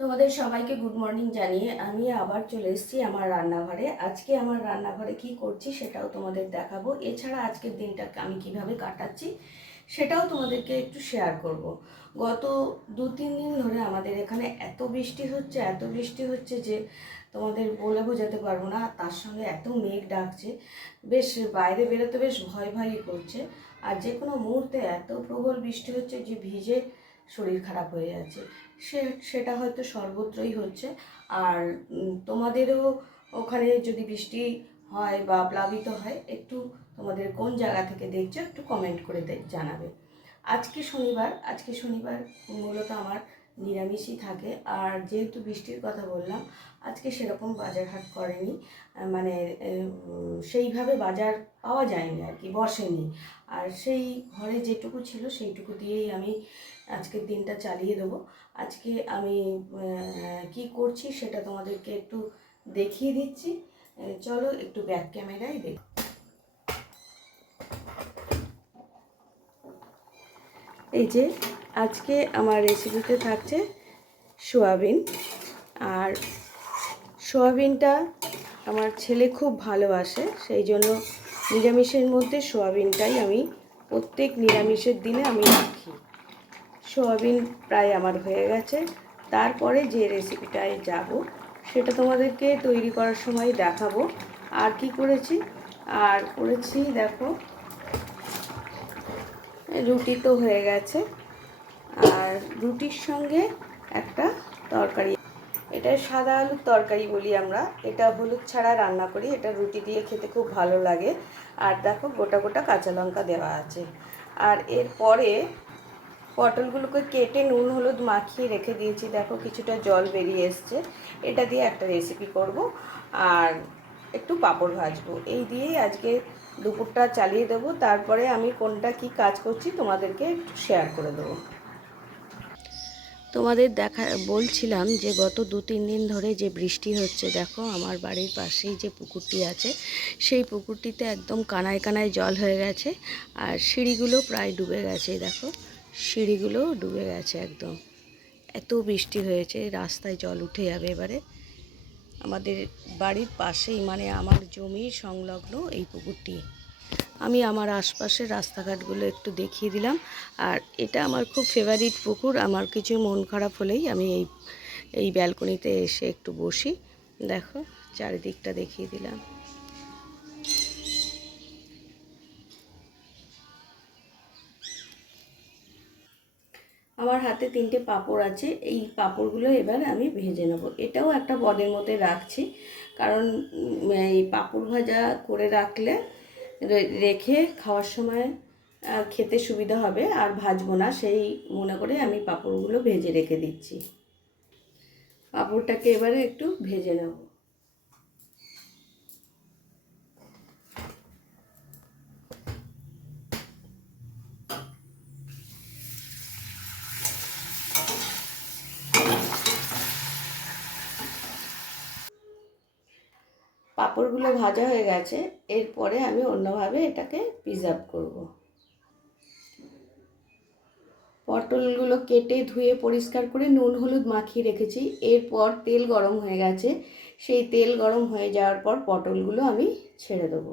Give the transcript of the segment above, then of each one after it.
তোমাদের সবাইকে good morning জানিয়ে আমি আবার চলে এসেছি আমার রান্নাঘরে। আজকে আমার রান্নাঘরে কি করছি সেটাও তোমাদের দেখাবো। এছাড়া আজকের দিনটা আমি কীভাবে কাটাচ্ছি সেটাও তোমাদেরকে একটু শেয়ার করব। গত দু তিন দিন ধরে আমাদের এখানে এত বৃষ্টি হচ্ছে, এত বৃষ্টি হচ্ছে যে তোমাদের বলে বোঝাতে পারব না, তার সঙ্গে এত মেঘ ডাকছে। বেশ বাইরে বেরোতে বেশ ভয় ভয়ই করছে। আর যে কোনো মুহূর্তে এত প্রবল বৃষ্টি হচ্ছে যে ভিজে শরীর খারাপ হয়ে যাচ্ছে। সে, সেটা হয়তো সর্বত্রই হচ্ছে। আর তোমাদেরও ওখানে যদি বৃষ্টি হয় বা প্লাবিত হয়, একটু তোমাদের কোন জায়গা থেকে দেখছ একটু কমেন্ট করে জানাবে। আজকে শনিবার আজকে শনিবার মূলত আমার নিরামিষই থাকে। আর যেহেতু বৃষ্টির কথা বললাম, আজকে সেরকম বাজার হাট করেনি। মানে সেইভাবে বাজার পাওয়া যায়নি আর কি, বসেনি। আর সেই ঘরে যেটুকু ছিল সেইটুকু দিয়েই আমি আজকের দিনটা চালিয়ে দেবো। আজকে আমি কি করছি সেটা তোমাদেরকে একটু দেখিয়ে দিচ্ছি। চলো একটু ব্যাক ক্যামেরায় দেখ। এই যে আজকে আমার রেসিপিতে থাকছে সোয়াবিন। আর সোয়াবিনটা আমার ছেলে খুব ভালোবাসে, সেই জন্য নিরামিষের মধ্যে সোয়াবিনটাই আমি প্রত্যেক নিরামিষের দিনে আমি রাখি। সোয়াবিন প্রায় আমার হয়ে গেছে। তারপরে যে রেসিপিটায় যাব, সেটা তোমাদেরকে তৈরি করার সময় দেখাবো। আর কি করেছি? আর করেছি, দেখো, রুটি তো হয়ে গেছে। আর রুটির সঙ্গে একটা তরকারি। এটা সাদা আলুর তরকারি বলি আমরা। এটা হলুদ ছাড়া রান্না করি। এটা রুটি দিয়ে খেতে খুব ভালো লাগে। আর দেখো গোটা গোটা কাঁচা লঙ্কা দেওয়া আছে। আর এরপরে পটলগুলোকে কেটে নুন, হলুদ মাখিয়ে রেখে দিয়েছি। দেখো কিছুটা জল বেরিয়ে এসছে। এটা দিয়ে একটা রেসিপি করব। আর একটু পাঁপড় ভাজবো। এই দিয়েই আজকে দুপুরটা চালিয়ে দেবো। তারপরে আমি কোনটা কি কাজ করছি তোমাদেরকে একটু শেয়ার করে দেবো। তোমাদের দেখা, বলছিলাম যে গত দু তিন দিন ধরে যে বৃষ্টি হচ্ছে, দেখো আমার বাড়ির পাশেই যে পুকুরটি আছে, সেই পুকুরটিতে একদম কানায় কানায় জল হয়ে গেছে আর সিঁড়িগুলো প্রায় ডুবে গেছে, দেখো। সিঁড়িগুলো ডুবে গেছে একদম। এত বৃষ্টি হয়েছে, রাস্তায় জল উঠে যাবে এবারে। আমাদের বাড়ির পাশেই মানে আমার জমির সংলগ্ন এই পুকুরটি। আমি আমার আশপাশের রাস্তাঘাটগুলো একটু দেখিয়ে দিলাম। আর এটা আমার খুব ফেভারিট পুকুর। আমার কিছু মন খারাপ হলেই আমি এই এই ব্যালকনিতে এসে একটু বসি। দেখো, চারিদিকটা দেখিয়ে দিলাম। আমার হাতে তিনটে পাঁপড় আছে। এই পাঁপড়গুলো এবার আমি ভেজে নেব। এটাও একটা পদের মধ্যে রাখছি। কারণ এই পাঁপড় ভাজা করে রাখলে রেখে খাওয়ার সময় খেতে সুবিধা হবে আর ভাজবো না। সেই মনে করে আমি পাঁপড়গুলো ভেজে রেখে দিচ্ছি। পাঁপড়টাকে এবারে একটু ভেজে নেব। পাঁপড়গুলো ভাজা হয়ে গেছে, এরপরে আমি অন্যভাবে এটাকে প্রিজার্ভ করব। পটলগুলো কেটে ধুয়ে পরিষ্কার করে নুন হলুদ মাখিয়ে রেখেছি, এরপর তেল গরম হয়ে গেছে, সেই তেল গরম হয়ে যাওয়ার পর পটলগুলো আমি ছেড়ে দেবো।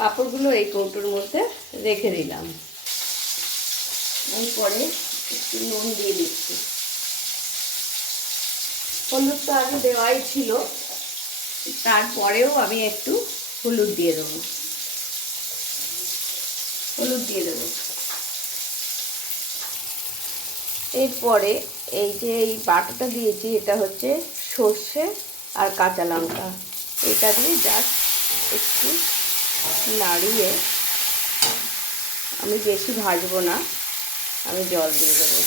পাঁপড়গুলো এই কৌটোর মধ্যে রেখে দিলাম। এরপরে একটু নুন দিয়ে দিচ্ছি। হলুদ তো আগে দেওয়াই ছিল, তারপরেও আমি একটু হলুদ দিয়ে দেবো। হলুদ দিয়ে দেবো। এরপরে এই যে এই বাটাটা দিয়েছি, এটা হচ্ছে সর্ষে আর কাঁচা লঙ্কা। এটা দিয়ে জাস্ট একটু নাড়িয়ে আমি বেশি ভাজবো না, আমি জল দিয়ে দেবো।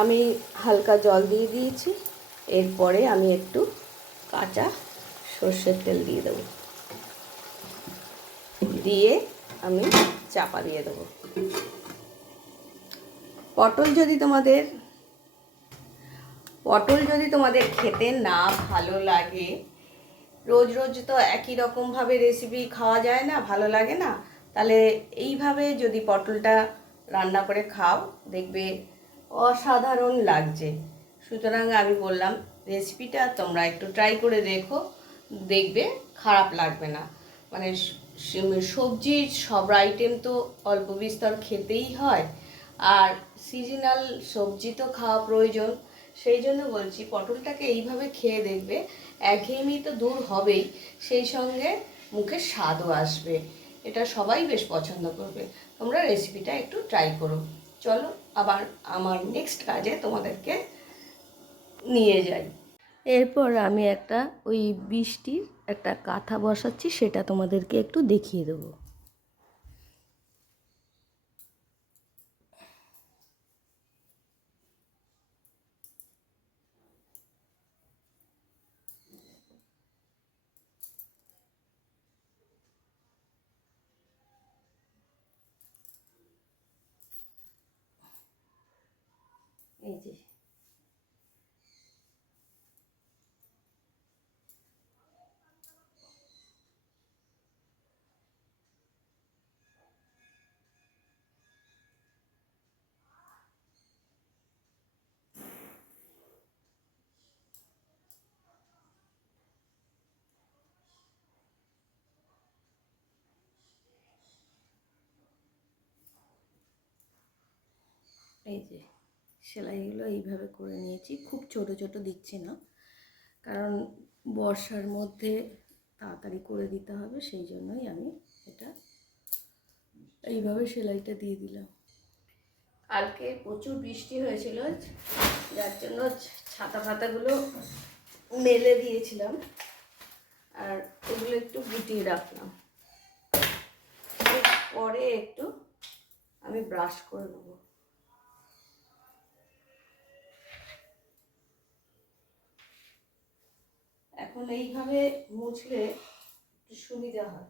আমি হালকা জল দিয়ে দিয়েছি, এরপরে আমি একটু কাঁচা সর্ষের তেল দিয়ে দেবো। দিয়ে আমি চাপা দিয়ে দেবো। পটল যদি তোমাদের, পটল যদি তোমাদের খেতে না ভালো লাগে, রোজ রোজ তো একই রকমভাবে রেসিপি খাওয়া যায় না, ভালো লাগে না, তাহলে এইভাবে যদি পটলটা রান্না করে খাও, দেখবে অসাধারণ লাগছে। সুতরাং আমি বললাম রেসিপিটা তোমরা একটু ট্রাই করে দেখো, দেখবে খারাপ লাগবে না। মানে সবজির সব আইটেম তো অল্প বিস্তর খেতেই হয়। আর সিজনাল সবজি তো খাওয়া প্রয়োজন। সেই জন্য বলছি পটলটাকে এইভাবে খেয়ে দেখবে, একঘেয়েমি তো দূর হবেই। সেই সঙ্গে মুখে স্বাদও আসবে। এটা সবাই বেশ পছন্দ করবে। তোমরা রেসিপিটা একটু ট্রাই করো। চলো আবার আমার নেক্সট কাজে তোমাদেরকে নিয়ে যাই। এরপর আমি একটা ওই বৃষ্টির একটা কাঁথা বসাচ্ছি, সেটা তোমাদেরকে একটু দেখিয়ে দেবো। এই যে এই যে, সেলাইগুলো এইভাবে করে নিয়েছি। খুব ছোট ছোট দিচ্ছি না। কারণ বর্ষার মধ্যে তাড়াতাড়ি করে দিতে হবে, সেই জন্যই আমি এটা এইভাবে সেলাইটা দিয়ে দিলাম। কালকে প্রচুর বৃষ্টি হয়েছিল, যার জন্য ছাতা ফাতাগুলো মেলে দিয়েছিলাম। আর এগুলো একটু গুটিয়ে রাখলাম। পরে একটু আমি ব্রাশ করে নেব। এখন এইভাবে মুছলে একটু সুবিধা হয়।